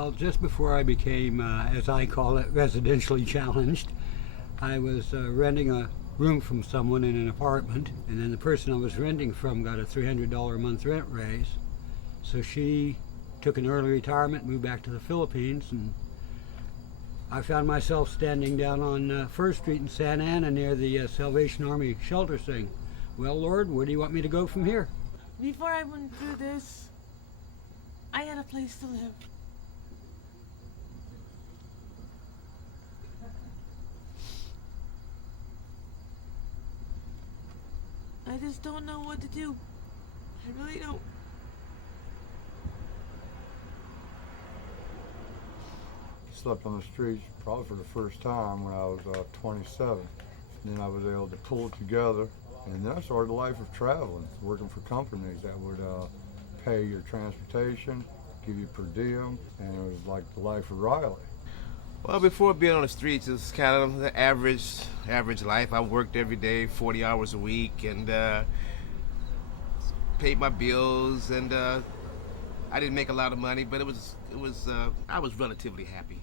Well, just before I became, as I call it, residentially challenged, I was renting a room from someone in an apartment, and then the person I was renting from got a $300 a month rent raise. So she took an early retirement, moved back to the Philippines, and I found myself standing down on First Street in Santa Ana near the Salvation Army shelter saying, well, Lord, where do you want me to go from here? Before I went through this, I had a place to live. I just don't know what to do. I really don't. Slept on the streets probably for the first time when I was 27. And then I was able to pull it together, and then I started a life of traveling, working for companies that would pay your transportation, give you per diem, and it was like the life of Riley. Well, before being on the streets, it was kind of the average life. I worked every day, 40 hours a week, and paid my bills, and I didn't make a lot of money, but I was relatively happy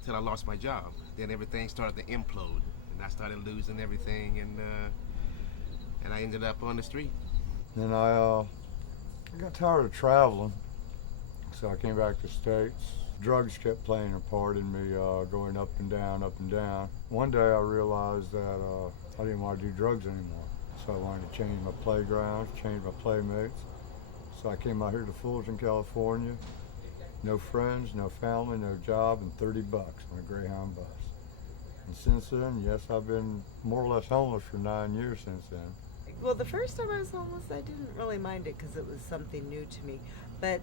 until I lost my job. Then everything started to implode, and I started losing everything, and I ended up on the street. Then I got tired of traveling, so I came back to the States. Drugs kept playing a part in me, going up and down, up and down. One day I realized that I didn't want to do drugs anymore. So I wanted to change my playgrounds, change my playmates. So I came out here to Fulton, California. No friends, no family, no job, and $30 on a Greyhound bus. And since then, yes, I've been more or less homeless for 9 years since then. Well, the first time I was homeless, I didn't really mind it because it was something new to me. But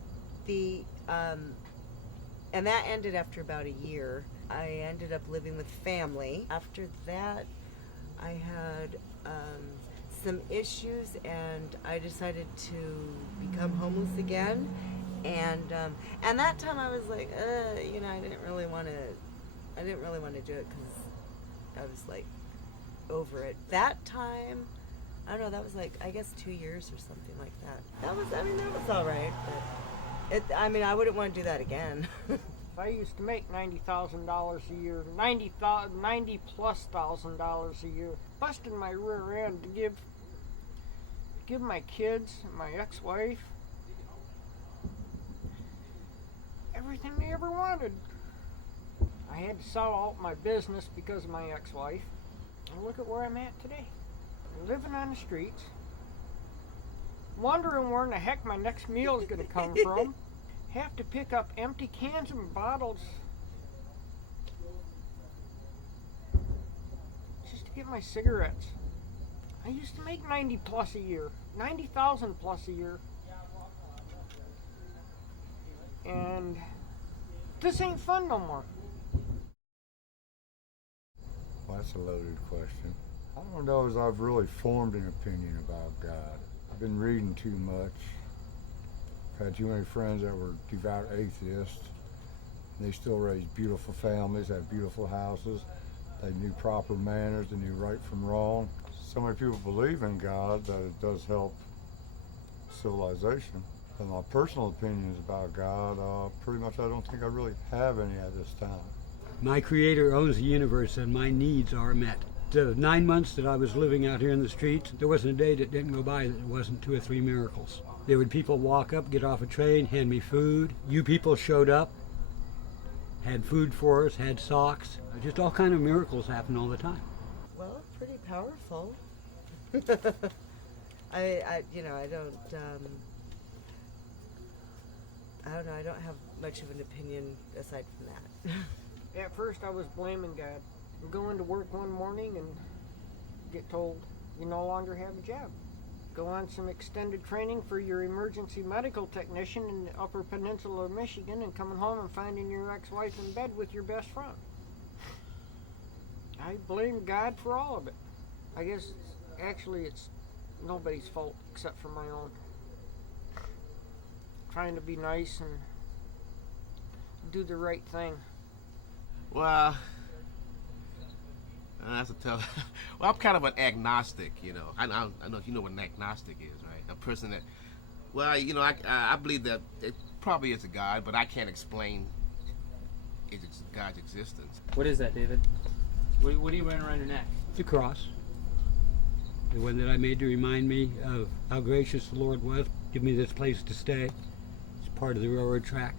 and that ended after about a year. I ended up living with family. After that, I had some issues, and I decided to become homeless again. And that time I was like, I didn't really want to do it because I was like over it. That time, I don't know, that was like, I guess 2 years or something like that. That was all right, but I wouldn't want to do that again. I used to make $90,000 a year, $90 plus thousand dollars a year, busted my rear end to give my kids and my ex-wife everything they ever wanted. I had to sell out my business because of my ex-wife, and look at where I'm at today. I'm living on the streets, wondering where in the heck my next meal is going to come from. Have to pick up empty cans and bottles just to get my cigarettes. I used to make 90 plus a year, 90,000 plus a year. And this ain't fun no more. Well, that's a loaded question. I don't know as I've really formed an opinion about God. I've been reading too much. I've had too many friends that were devout atheists. They still raised beautiful families, had beautiful houses. They knew proper manners, they knew right from wrong. So many people believe in God that it does help civilization. But my personal opinions about God, pretty much I don't think I really have any at this time. My Creator owns the universe, and my needs are met. The 9 months that I was living out here in the streets, there wasn't a day that didn't go by that wasn't 2 or 3 miracles. There would people walk up, get off a train, hand me food. You people showed up, had food for us, had socks. Just all kind of miracles happen all the time. Well, pretty powerful. I don't have much of an opinion aside from that. At first I was blaming God. I'm going to work one morning and get told you no longer have a job. Go on some extended training for your emergency medical technician in the Upper Peninsula of Michigan, and coming home and finding your ex-wife in bed with your best friend. I blame God for all of it. I guess actually it's nobody's fault except for my own. Trying to be nice and do the right thing. Well, that's a tough. Well, I'm kind of an agnostic, you know. I know if you know what an agnostic is, right? A person that, well, you know, I believe that it probably is a God, but I can't explain it's God's existence. What is that, David? What are you wearing around your neck? The cross, the one that I made to remind me of how gracious the Lord was. Give me this place to stay. It's part of the railroad track.